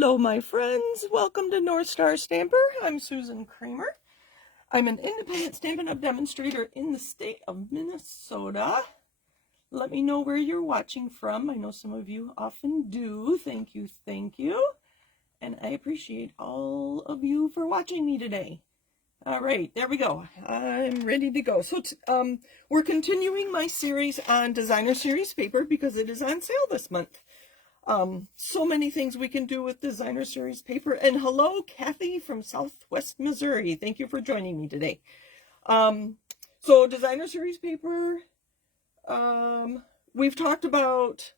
Hello, my friends. Welcome to North Star Stamper. I'm Susan Kramer. I'm an independent Stampin' Up! Demonstrator in the state of Minnesota. Let me know where you're watching from. I know some of you often do. Thank you, thank you. And I appreciate all of you for watching me today. All right, there we go. I'm ready to go. So we're continuing my series on Designer Series paper because it is on sale this month. So many things we can do with Designer Series paper. And hello, Kathy from Southwest Missouri. Thank you for joining me today. So Designer Series paper, we've talked about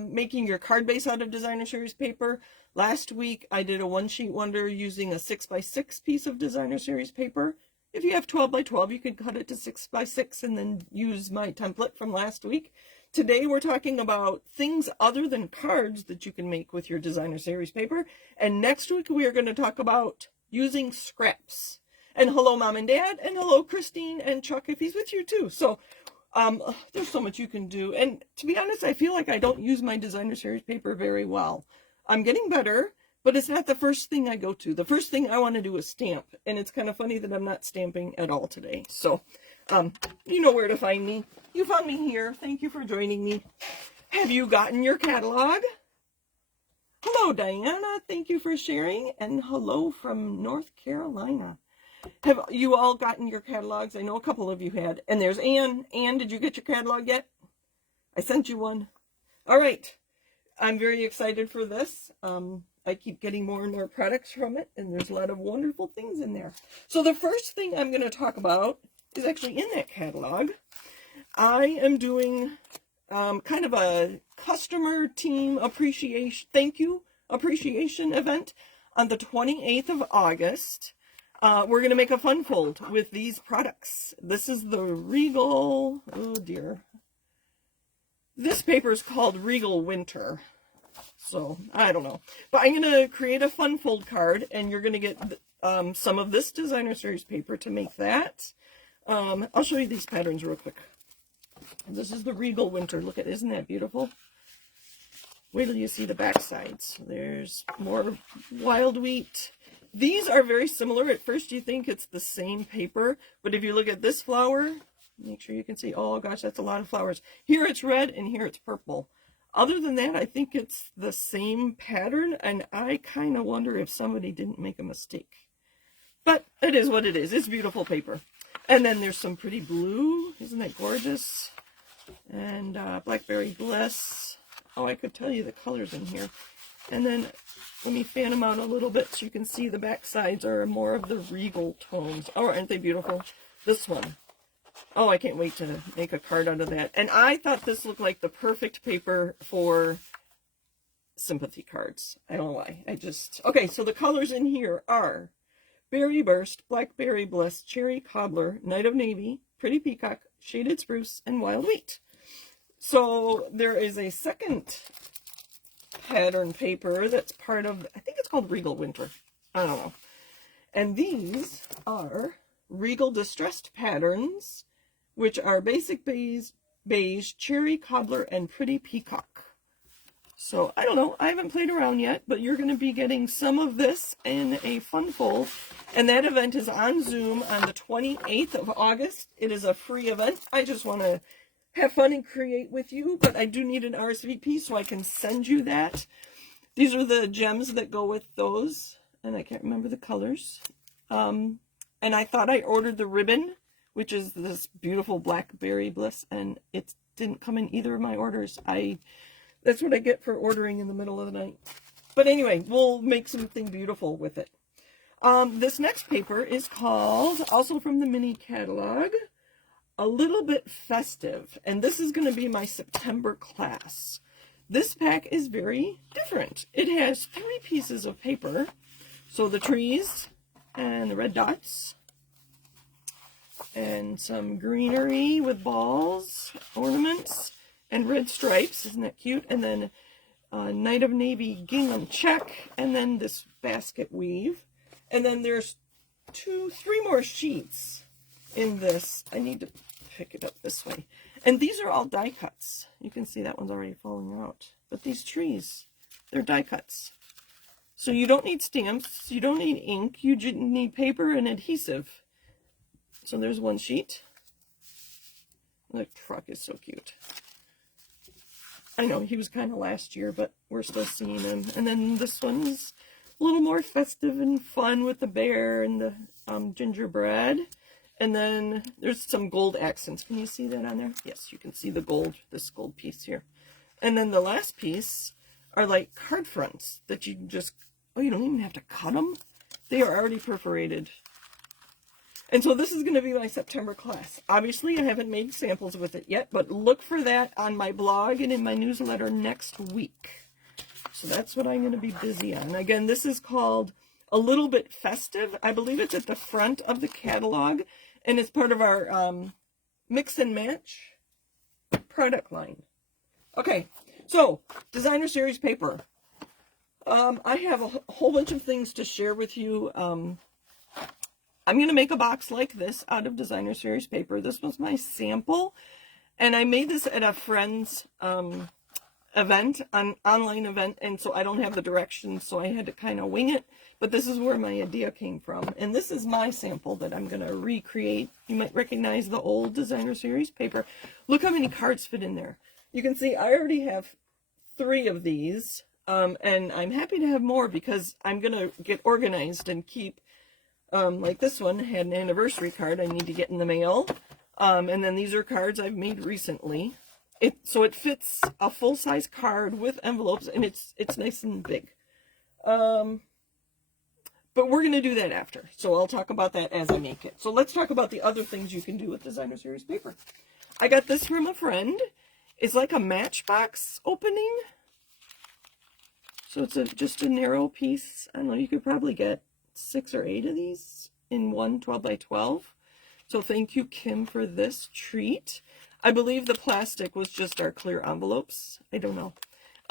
making your card base out of Designer Series paper. Last week, I did a one-sheet wonder using a 6x6 piece of Designer Series paper. If you have 12x12, you can cut it to 6x6 and then use my template from last week. Today, we're talking about things other than cards that you can make with your Designer Series paper. And next week, we are going to talk about using scraps. And hello, Mom and Dad, and hello, Christine and Chuck, if he's with you too. So there's so much you can do. And to be honest, I feel like I don't use my Designer Series paper very well. I'm getting better, but it's not the first thing I go to. The first thing I want to do is stamp. And it's kind of funny that I'm not stamping at all today. So you know where to find me. You found me here. Thank you for joining me. Have you gotten your catalog? Hello, Diana. Thank you for sharing. And hello from North Carolina. Have you all gotten your catalogs? I know a couple of you had. And there's Anne. Anne, did you get your catalog yet? I sent you one. All right. I'm very excited for this. I keep getting more and more products from it, and there's a lot of wonderful things in there. So the first thing I'm going to talk about is actually in that catalog. I am doing kind of a customer team appreciation, thank you, appreciation event on the 28th of August. We're going to make a fun fold with these products. This is the Regal, oh dear. This paper is called Regal Winter. So, I don't know. But I'm going to create a fun fold card, and you're going to get some of this Designer Series paper to make that. I'll show you these patterns real quick. This is the Regal Winter. Look at, isn't that beautiful? Wait till you see the back sides. There's more wild wheat. These are very similar. At first you think it's the same paper, but if you look at this flower, make sure you can see, oh gosh, that's a lot of flowers. Here it's red and here it's purple. Other than that, I think it's the same pattern, and I kind of wonder if somebody didn't make a mistake. But it is what it is. It's beautiful paper. And then there's some pretty blue. Isn't that gorgeous? And Blackberry Bliss. Oh, I could tell you the colors in here. And then let me fan them out a little bit so you can see the back sides are more of the Regal tones. Oh, aren't they beautiful? This one. Oh, I can't wait to make a card out of that. And I thought this looked like the perfect paper for sympathy cards. I don't know why. Okay, so the colors in here are Berry Burst, Blackberry Bliss, Cherry Cobbler, Night of Navy, Pretty Peacock, Shaded Spruce, and Wild Wheat. So there is a second pattern paper that's part of, I think it's called Regal Winter. I don't know. And these are Regal Distressed Patterns, which are Basic Beige, Cherry Cobbler, and Pretty Peacock. So, I don't know. I haven't played around yet, but you're going to be getting some of this in a fun fold. And that event is on Zoom on the 28th of August. It is a free event. I just want to have fun and create with you, but I do need an RSVP so I can send you that. These are the gems that go with those, and I can't remember the colors. And I thought I ordered the ribbon, which is this beautiful Blackberry Bliss, and it didn't come in either of my orders. That's what I get for ordering in the middle of the night. But anyway, we'll make something beautiful with it. This next paper is called, also from the mini catalog, A Little Bit Festive. And this is going to be my September class. This pack is very different. It has 3 pieces of paper. So the trees and the red dots. And some greenery with balls, ornaments, and red stripes. Isn't that cute? And then Night of Navy gingham check, and then this basket weave. And then there's 3 more sheets in this. I need to pick it up this way. And these are all die cuts. You can see that one's already falling out. But these trees, they're die cuts. So you don't need stamps, you don't need ink, you just need paper and adhesive. So there's one sheet. The truck is so cute. I know, he was kind of last year, but we're still seeing him. And then this one's a little more festive and fun with the bear and the gingerbread. And then there's some gold accents. Can you see that on there? Yes, you can see the gold, this gold piece here. And then the last piece are like card fronts that you just, oh, you don't even have to cut them. They are already perforated. And so this is going to be my September class. Obviously, I haven't made samples with it yet, but look for that on my blog and in my newsletter next week. So that's what I'm going to be busy on. Again, this is called A Little Bit Festive. I believe it's at the front of the catalog, and it's part of our mix and match product line. Okay, so designer series paper. I have a whole bunch of things to share with you. I'm going to make a box like this out of designer series paper. This was my sample, and I made this at a friend's event, an online event, and so I don't have the directions, so I had to kind of wing it, but this is where my idea came from, and this is my sample that I'm going to recreate. You might recognize the old designer series paper. Look how many cards fit in there. You can see I already have 3 of these, and I'm happy to have more because I'm going to get organized and keep, like this one had an anniversary card I need to get in the mail, and then these are cards I've made recently. So it fits a full-size card with envelopes, and it's nice and big. But we're going to do that after, so I'll talk about that as I make it. So let's talk about the other things you can do with designer series paper. I got this from a friend. It's like a matchbox opening. So it's just a narrow piece. I don't know, you could probably get 6 or 8 of these in one 12 by 12. So thank you, Kim, for this treat. I believe the plastic was just our clear envelopes. I don't know.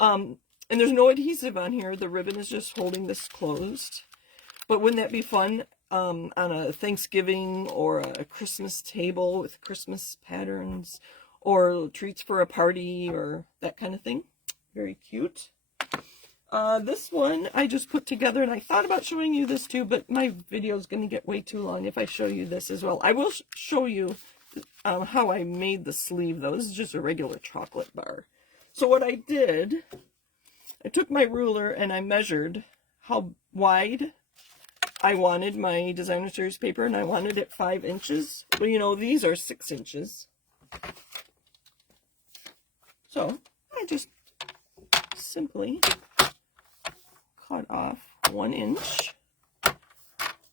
And there's no adhesive on here. The ribbon is just holding this closed. But wouldn't that be fun on a Thanksgiving or a Christmas table with Christmas patterns, or treats for a party or that kind of thing? Very cute. This one I just put together, and I thought about showing you this too, but my video is going to get way too long if I show you this as well. I will show you how I made the sleeve, though. This is just a regular chocolate bar. So what I did, I took my ruler and I measured how wide I wanted my designer series paper, and I wanted it 5 inches. But you know, these are 6 inches. So I just simply cut off 1 inch.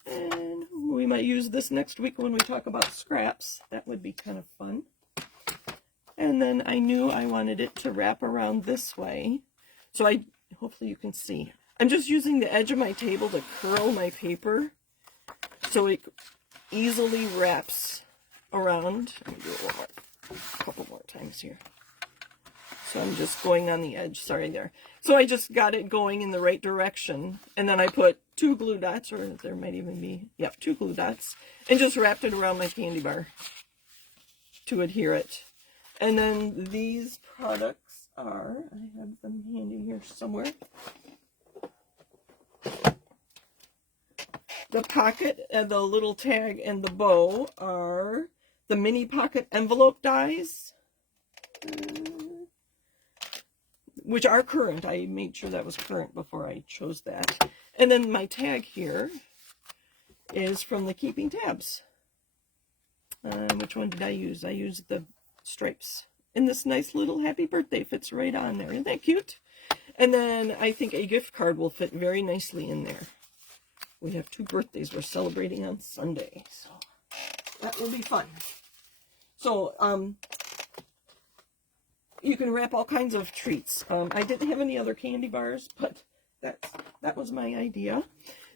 And we might use this next week when we talk about scraps. That would be kind of fun. And then I knew I wanted it to wrap around this way. So hopefully you can see. I'm just using the edge of my table to curl my paper so it easily wraps around. Let me do it a couple more times here. So I'm just going on the edge, sorry there. So I just got it going in the right direction, and then I put 2 glue dots, or there might even be, 2 glue dots, and just wrapped it around my candy bar to adhere it. And then these products are, I have them handy here somewhere. The pocket and the little tag and the bow are the mini pocket envelope dies, which are current. I made sure that was current before I chose that. And then my tag here is from the Keeping Tabs. Which one did I use? I used the stripes. And this nice little happy birthday fits right on there. Isn't that cute? And then I think a gift card will fit very nicely in there. We have 2 birthdays we're celebrating on Sunday, so that will be fun. So, you can wrap all kinds of treats. I didn't have any other candy bars, but that was my idea.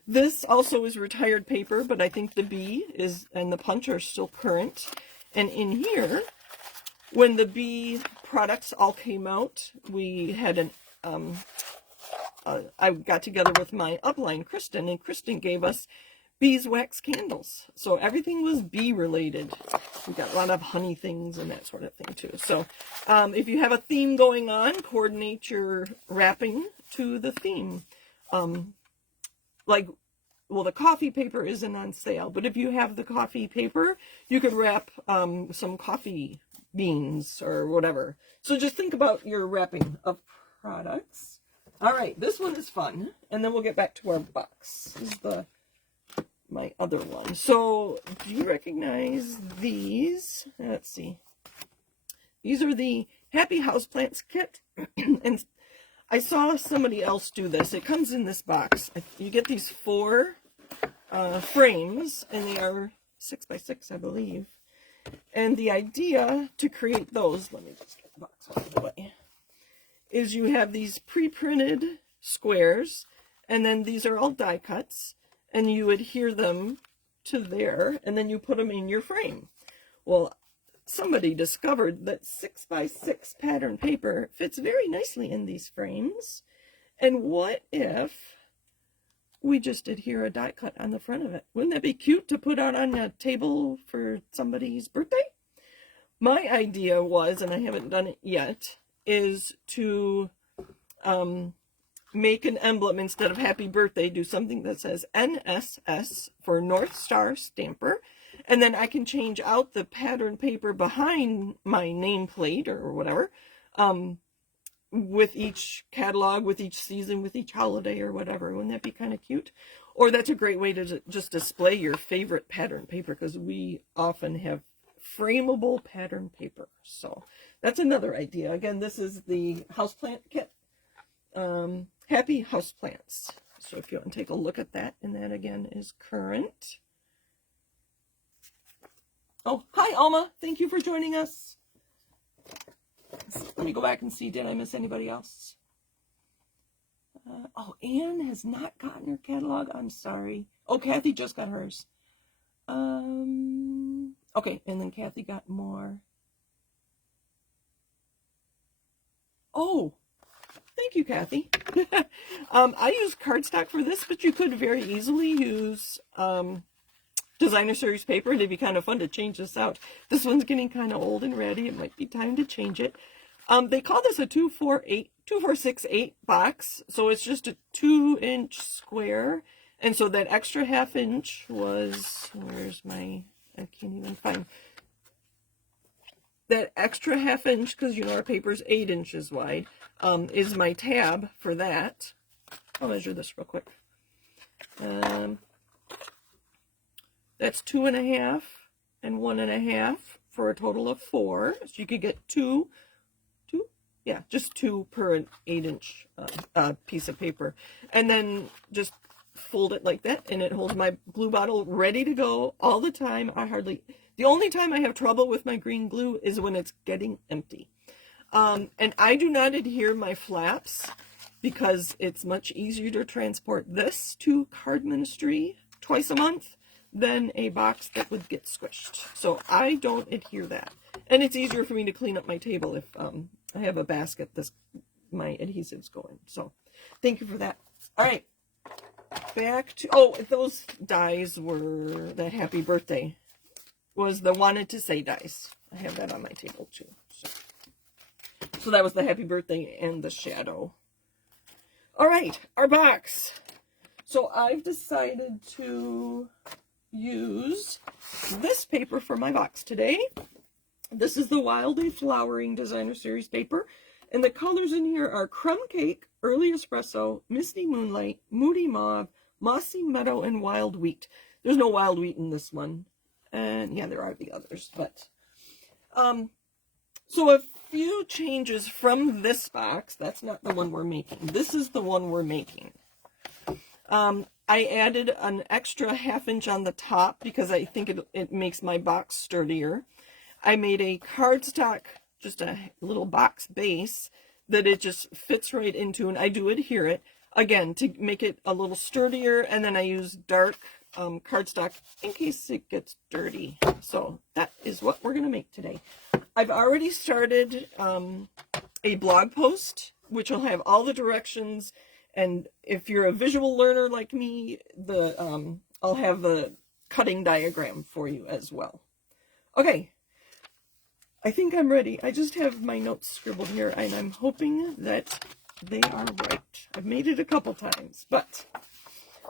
This also is retired paper, but I think the bee and the punch are still current. And in here, when the bee products all came out, we had I got together with my upline, Kristen, and Kristen gave us beeswax candles. So everything was bee related. We got a lot of honey things and that sort of thing too. So if you have a theme going on, coordinate your wrapping to the theme. like, well, the coffee paper isn't on sale, but if you have the coffee paper, you could wrap some coffee beans or whatever. So just think about your wrapping of products. All right, this one is fun, and then we'll get back to our box. This is my other one. So do you recognize these? Let's see. These are the Happy Houseplants kit, and I saw somebody else do this. It comes in this box. You get these 4 frames, and they are 6 by 6, I believe. And the idea to create those, let me just get the box out of the way, is you have these pre-printed squares, and then these are all die cuts, and you adhere them to there, and then you put them in your frame. Well, somebody discovered that 6 by 6 pattern paper fits very nicely in these frames. And what if we just adhere a die cut on the front of it? Wouldn't that be cute to put out on a table for somebody's birthday? My idea was, and I haven't done it yet, is to make an emblem instead of happy birthday, do something that says NSS for North Star Stamper. And then I can change out the pattern paper behind my nameplate or whatever, with each catalog, with each season, with each holiday or whatever. Wouldn't that be kind of cute? Or that's a great way to just display your favorite pattern paper, because we often have frameable pattern paper. So that's another idea. Again, this is the houseplant kit, Happy Houseplants. So if you want to take a look at that, and that again is current. Oh, hi, Alma. Thank you for joining us. Let me go back and see. Did I miss anybody else? Oh, Anne has not gotten her catalog. I'm sorry. Oh, Kathy just got hers. Okay, and then Kathy got more. Oh, thank you, Kathy. I use cardstock for this, but you could very easily use designer series paper, and it'd be kind of fun to change this out. This one's getting kind of old and ratty. It might be time to change it. They call this a 2468 box, so it's just a 2-inch square, and so that extra ½ inch was, where's my, I can't even find, that extra ½ inch, because you know our paper's 8 inches wide, is my tab for that. I'll measure this real quick. That's 2.5 and 1.5 for a total of 4. So you could get two, yeah, just 2 per an 8-inch piece of paper. And then just fold it like that, and it holds my glue bottle ready to go all the time. The only time I have trouble with my green glue is when it's getting empty. And I do not adhere my flaps because it's much easier to transport this to Card Ministry twice a month than a box that would get squished. So I don't adhere that. And it's easier for me to clean up my table if I have a basket my adhesives go in. So thank you for that. All right. Back to, oh, those dies were, that happy birthday was the wanted to say dies. I have that on my table too. So that was the happy birthday and the shadow. All right, our box. So I've decided to use this paper for my box today. This is the Wild Day Flowering Designer Series paper. And the colors in here are Crumb Cake, Early Espresso, Misty Moonlight, Moody Mauve, Mossy Meadow, and Wild Wheat. There's no wild wheat in this one. And yeah, there are the others. But so a few changes from this box. That's not the one we're making. This is the one we're making. I added an extra ½ inch on the top because I think it makes my box sturdier. I made a cardstock, just a little box base that it just fits right into, and I do adhere it, again, to make it a little sturdier, and then I use dark cardstock in case it gets dirty. So that is what we're going to make today. I've already started a blog post, which will have all the directions. And if you're a visual learner like me, I'll have a cutting diagram for you as well. Okay, I think I'm ready. I just have my notes scribbled here, and I'm hoping that they are right. I've made it a couple times, but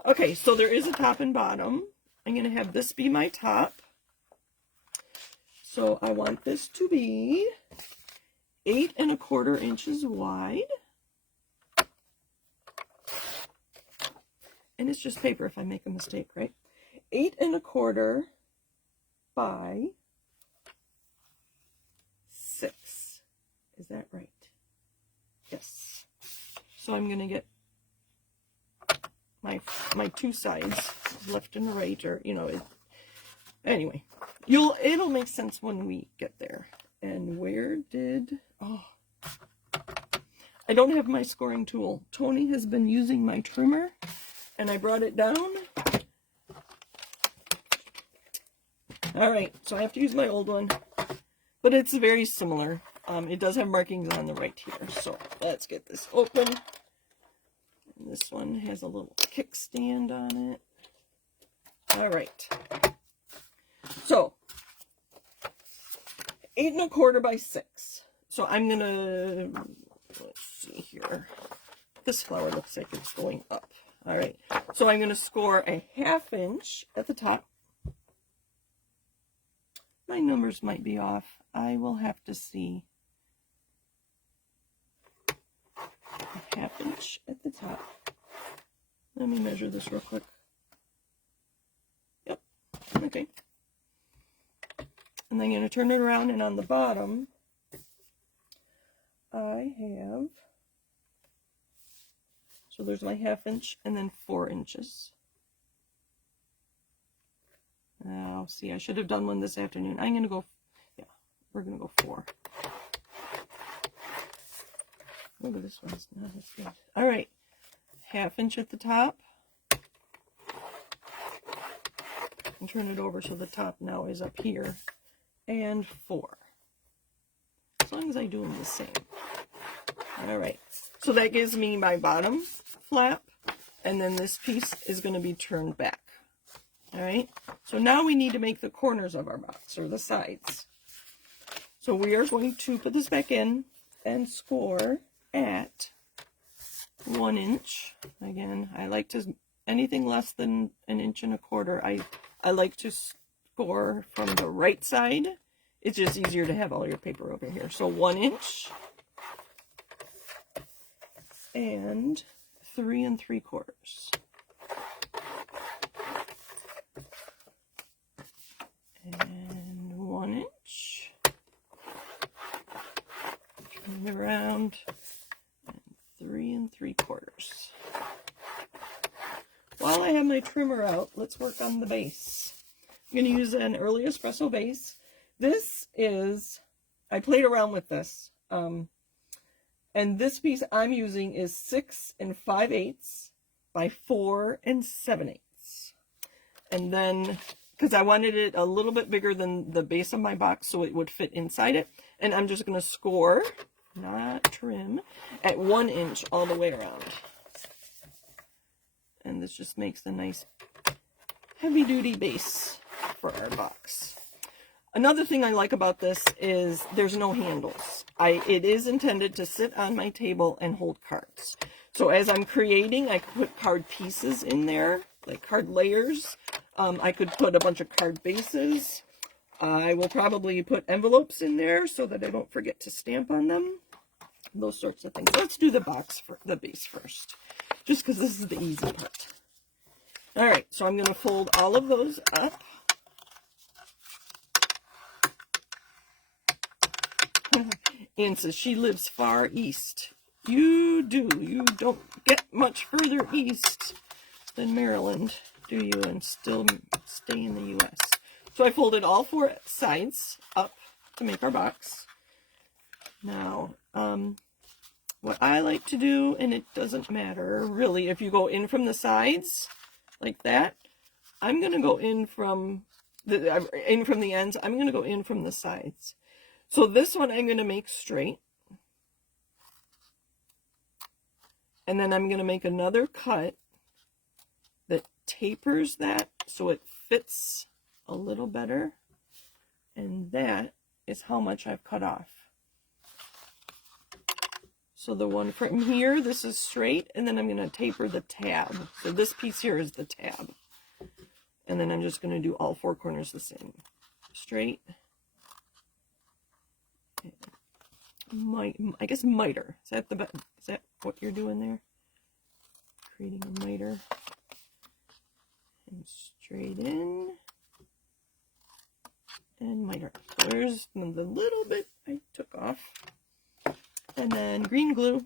Okay, so there is a top and bottom. I'm going to have this be my top. So I want this to be 8 1/4 inches wide. And it's just paper if I make a mistake, right? 8 1/4 by 6. Is that right? Yes. So I'm going to get my two sides, left and right, or, you know, anyway, it'll make sense when we get there. And where did, oh, I don't have my scoring tool. Tony has been using my trimmer, and I brought it down. All right, so I have to use my old one, but it's very similar. It does have markings on the right here, so let's get this open. And this one has a little kickstand on it. All right. So 8 1/4 by 6. So I'm gonna, let's see here. This flower looks like it's going up. All right. So I'm gonna score a 1/2 inch at the top. My numbers might be off. I will have to see. A 1/2 inch at the top. Let me measure this real quick. Yep. Okay. And then I'm going to turn it around, and on the bottom, I have, so there's my 1/2 inch and then 4 inches. Now, see, I should have done one this afternoon. I'm going to go, yeah, we're going to go 4. Oh, this one's not as good. All right, 1/2 inch at the top. And turn it over so the top now is up here. And 4. As long as I do them the same. All right, so that gives me my bottom flap, and then this piece is going to be turned back. All right, so now we need to make the corners of our box, or the sides. So we are going to put this back in and score at 1 inch. Again, I like to, anything less than 1 1/4 inch, I like to score from the right side. It's just easier to have all your paper over here. So 1 inch and 3 3/4. And 1 inch. Turn it around. And 3 3/4. While I have my trimmer out, let's work on the base. I'm going to use an early espresso base. This is, I played around with this. And this piece I'm using is 6 5/8 by 4 7/8. And then, because I wanted it a little bit bigger than the base of my box so it would fit inside it. And I'm just going to score, not trim, at 1 inch all the way around. And this just makes a nice heavy-duty base for our box. Another thing I like about this is there's no handles. It is intended to sit on my table and hold cards. So as I'm creating, I could put card pieces in there, like card layers. I could put a bunch of card bases. I will probably put envelopes in there so that I don't forget to stamp on them. Those sorts of things. Let's do the box for the base first, just because this is the easy part. All right, so I'm going to fold all of those up. Anne says she lives far east. You do. You don't get much further east than Maryland, do you? And still stay in the U.S. So I folded all 4 sides up to make our box. Now, what I like to do, and it doesn't matter really if you go in from the sides like that, I'm going to go in from the ends. I'm going to go in from the sides. So this one I'm going to make straight. And then I'm going to make another cut that tapers that so it fits a little better. And that is how much I've cut off. So the one from here, this is straight, and then I'm going to taper the tab. So this piece here is the tab. And then I'm just going to do all 4 corners the same. Straight. I guess miter. Is that what you're doing there? Creating a miter. And straight in. And miter. So there's the little bit I took off. And then green glue.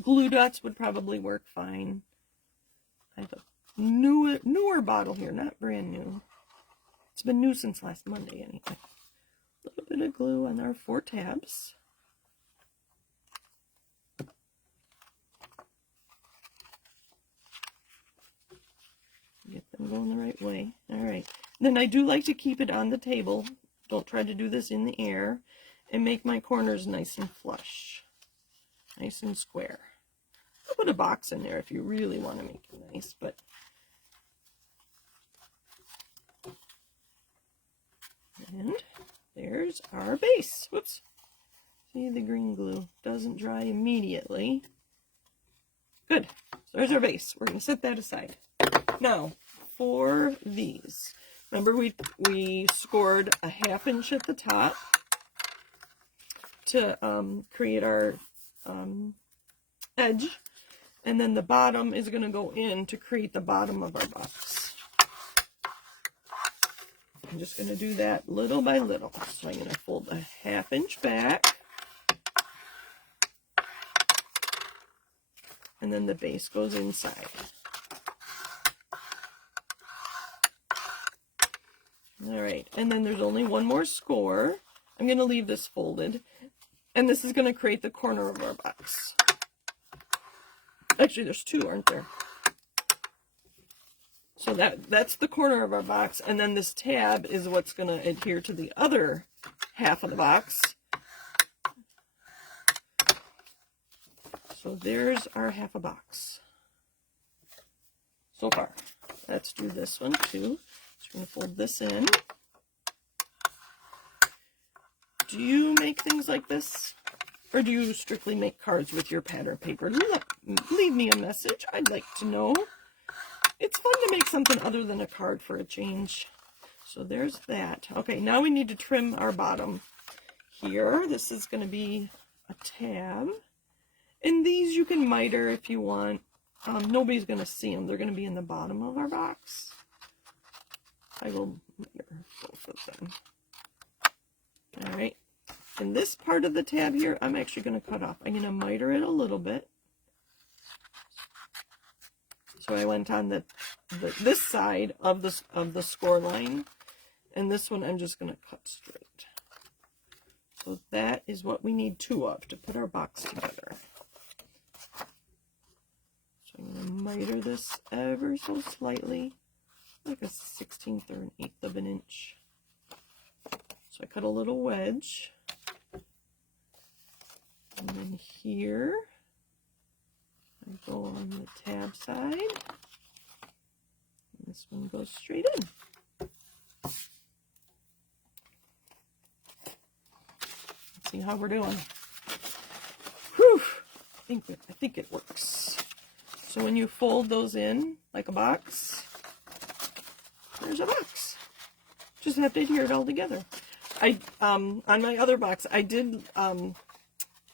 Glue dots would probably work fine. I have a newer bottle here, not brand new. It's been new since last Monday anyway. A little bit of glue on our 4 tabs. Get them going the right way. Alright. Then I do like to keep it on the table. Don't try to do this in the air. And make my corners nice and flush. Nice and square. I'll put a box in there if you really want to make it nice, but and there's our base. Whoops. See, the green glue doesn't dry immediately. Good. So there's our base. We're going to set that aside. Now, for these, remember we scored a 1/2 inch at the top to create our edge, and then the bottom is going to go in to create the bottom of our box. I'm just going to do that little by little. So I'm going to fold a 1/2 inch back, and then the base goes inside. Alright, and then there's only one more score. I'm going to leave this folded, and this is going to create the corner of our box. Actually, there's 2, aren't there? So that's the corner of our box, and then this tab is what's going to adhere to the other half of the box. So there's our 1/2 box. So far. Let's do this one too. So we're going to fold this in. Do you make things like this? Or do you strictly make cards with your pattern paper? Leave me a message. I'd like to know. It's fun to make something other than a card for a change. So there's that. Okay, now we need to trim our bottom here. This is going to be a tab. And these you can miter if you want. Nobody's going to see them. They're going to be in the bottom of our box. I will miter both of them. Alright. And this part of the tab here, I'm actually going to cut off. I'm going to miter it a little bit. So I went on this side of the score line, and this one I'm just going to cut straight. So that is what we need 2 of to put our box together. So I'm going to miter this ever so slightly, like a 1/16 or an 1/8 of an inch. So I cut a little wedge. And then here, I go on the tab side. And this one goes straight in. Let's see how we're doing. Whew! I think it works. So when you fold those in like a box, there's a box. Just have to adhere it all together. On my other box, I did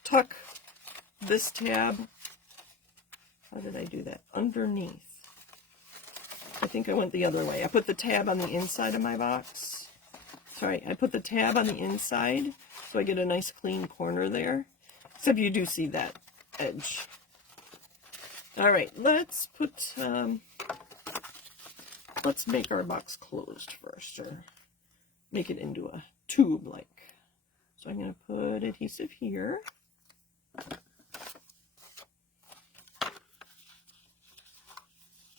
tuck this tab. How did I do that? Underneath. I think I went the other way. I put the tab on the inside of my box. Sorry, I put the tab on the inside so I get a nice clean corner there. Except you do see that edge. Alright, let's make our box closed first, or make it into a tube-like. So I'm going to put adhesive here.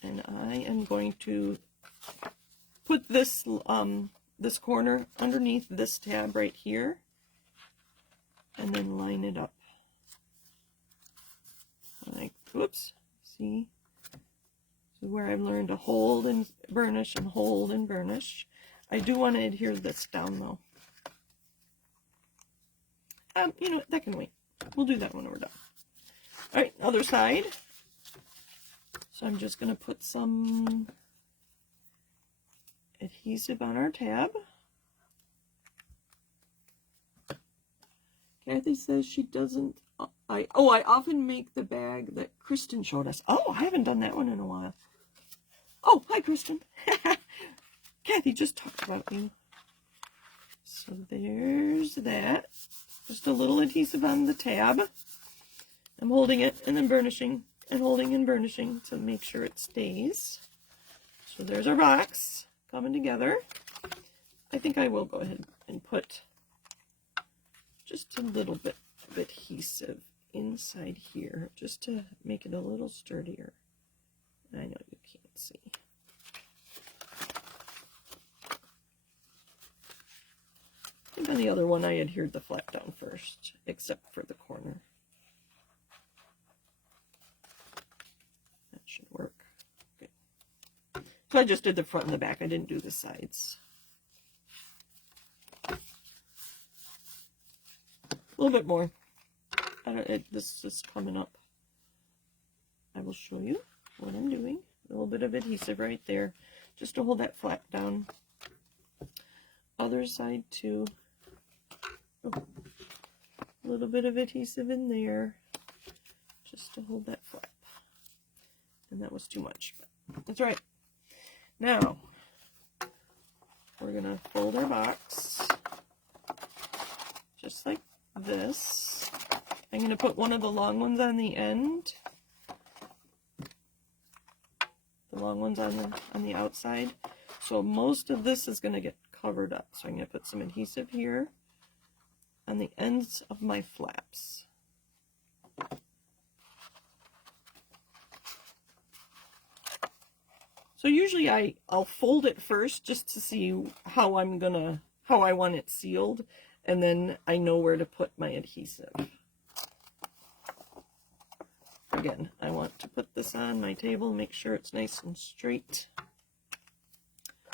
And I am going to put this this corner underneath this tab right here, and then line it up. Like, whoops, see? This is where I've learned to hold and burnish and hold and burnish. I do want to adhere this down though. You know what, that can wait. We'll do that when we're done. All right, other side. So I'm just going to put some adhesive on our tab. Kathy says she doesn't, I often make the bag that Kristen showed us. Oh, I haven't done that one in a while. Oh, hi, Kristen. Kathy just talked about you. So there's that. Just a little adhesive on the tab. I'm holding it and then burnishing and holding and burnishing to make sure it stays. So there's our box coming together. I think I will go ahead and put just a little bit of adhesive inside here just to make it a little sturdier. I know you can't see. I think on the other one I adhered the flap down first, except for the corner. That should work. Okay. So I just did the front and the back. I didn't do the sides. A little bit more. This is coming up. I will show you what I'm doing. A little bit of adhesive right there, just to hold that flap down. Other side too. Oh, a little bit of adhesive in there, just to hold that flap. And that was too much, but that's right. Now, we're gonna fold our box, just like this. I'm going to put one of the long ones on the end. The long ones on the outside. So most of this is going to get covered up. So I'm going to put some adhesive here on the ends of my flaps. So usually I'll fold it first just to see how I want it sealed, and then I know where to put my adhesive. Again, I want to put this on my table, make sure it's nice and straight.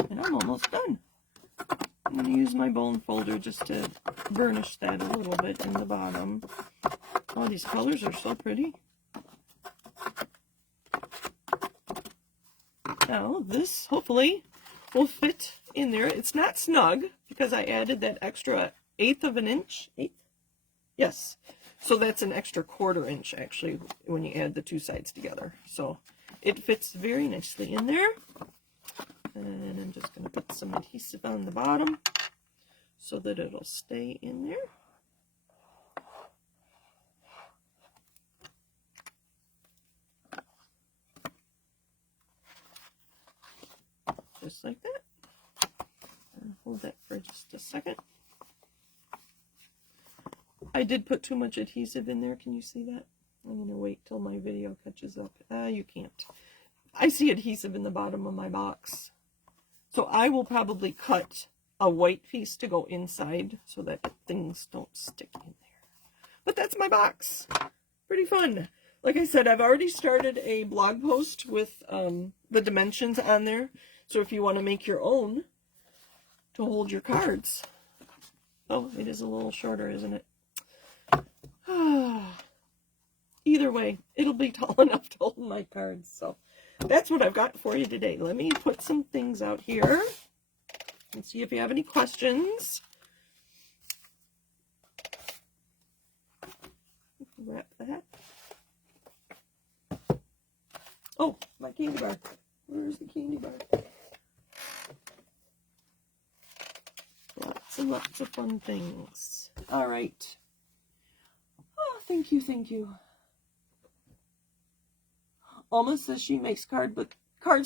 And I'm almost done. I'm going to use my bone folder just to burnish that a little bit in the bottom. Oh, these colors are so pretty. Now, this hopefully will fit in there. It's not snug because I added that extra 1/8 of an inch. 1/8? Yes. So that's an extra 1/4 inch actually when you add the two sides together. So it fits very nicely in there. And I'm just going to put some adhesive on the bottom so that it'll stay in there. Just like that. And hold that for just a second. I did put too much adhesive in there. Can you see that? I'm going to wait till my video catches up. You can't. I see adhesive in the bottom of my box. So I will probably cut a white piece to go inside so that things don't stick in there. But that's my box. Pretty fun. Like I said, I've already started a blog post with the dimensions on there. So if you want to make your own to hold your cards. Oh, it is a little shorter, isn't it? Either way, it'll be tall enough to hold my cards. So that's what I've got for you today. Let me put some things out here and see if you have any questions. Wrap that. Oh, my candy bar. Where's the candy bar? Lots and lots of fun things. All right. Oh, thank you, thank you. Alma says she makes cards,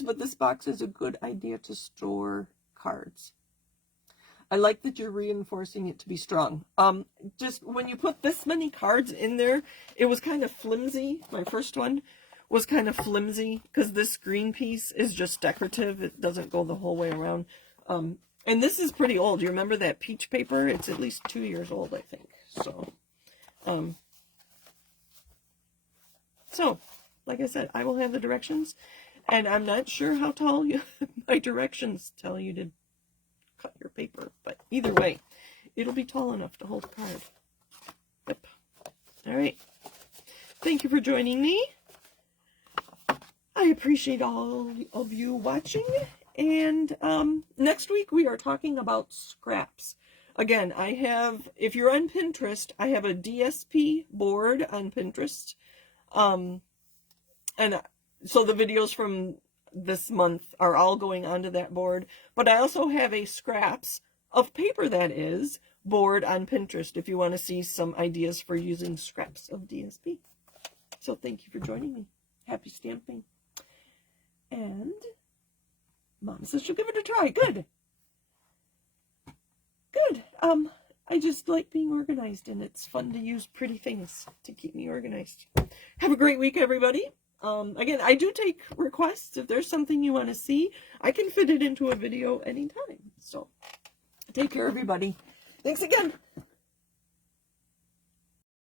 but this box is a good idea to store cards. I like that you're reinforcing it to be strong. Just when you put this many cards in there, it was kind of flimsy. My first one was kind of flimsy because this green piece is just decorative. It doesn't go the whole way around. And this is pretty old. You remember that peach paper? It's at least 2 years old, I think. So, like I said, I will have the directions, and I'm not sure how tall my directions tell you to cut your paper, but either way, it'll be tall enough to hold a card. Yep. All right. Thank you for joining me. I appreciate all of you watching. And next week we are talking about scraps. Again, I have, if you're on Pinterest, I have a DSP board on Pinterest. And so the videos from this month are all going onto that board. But I also have a scraps of paper that is board on Pinterest if you want to see some ideas for using scraps of DSP. So thank you for joining me. Happy stamping. And Mom says she'll give it a try. Good. Good. I just like being organized, and it's fun to use pretty things to keep me organized. Have a great week, everybody. Again, I do take requests. If there's something you want to see, I can fit it into a video anytime. So take care, everybody. Thanks again.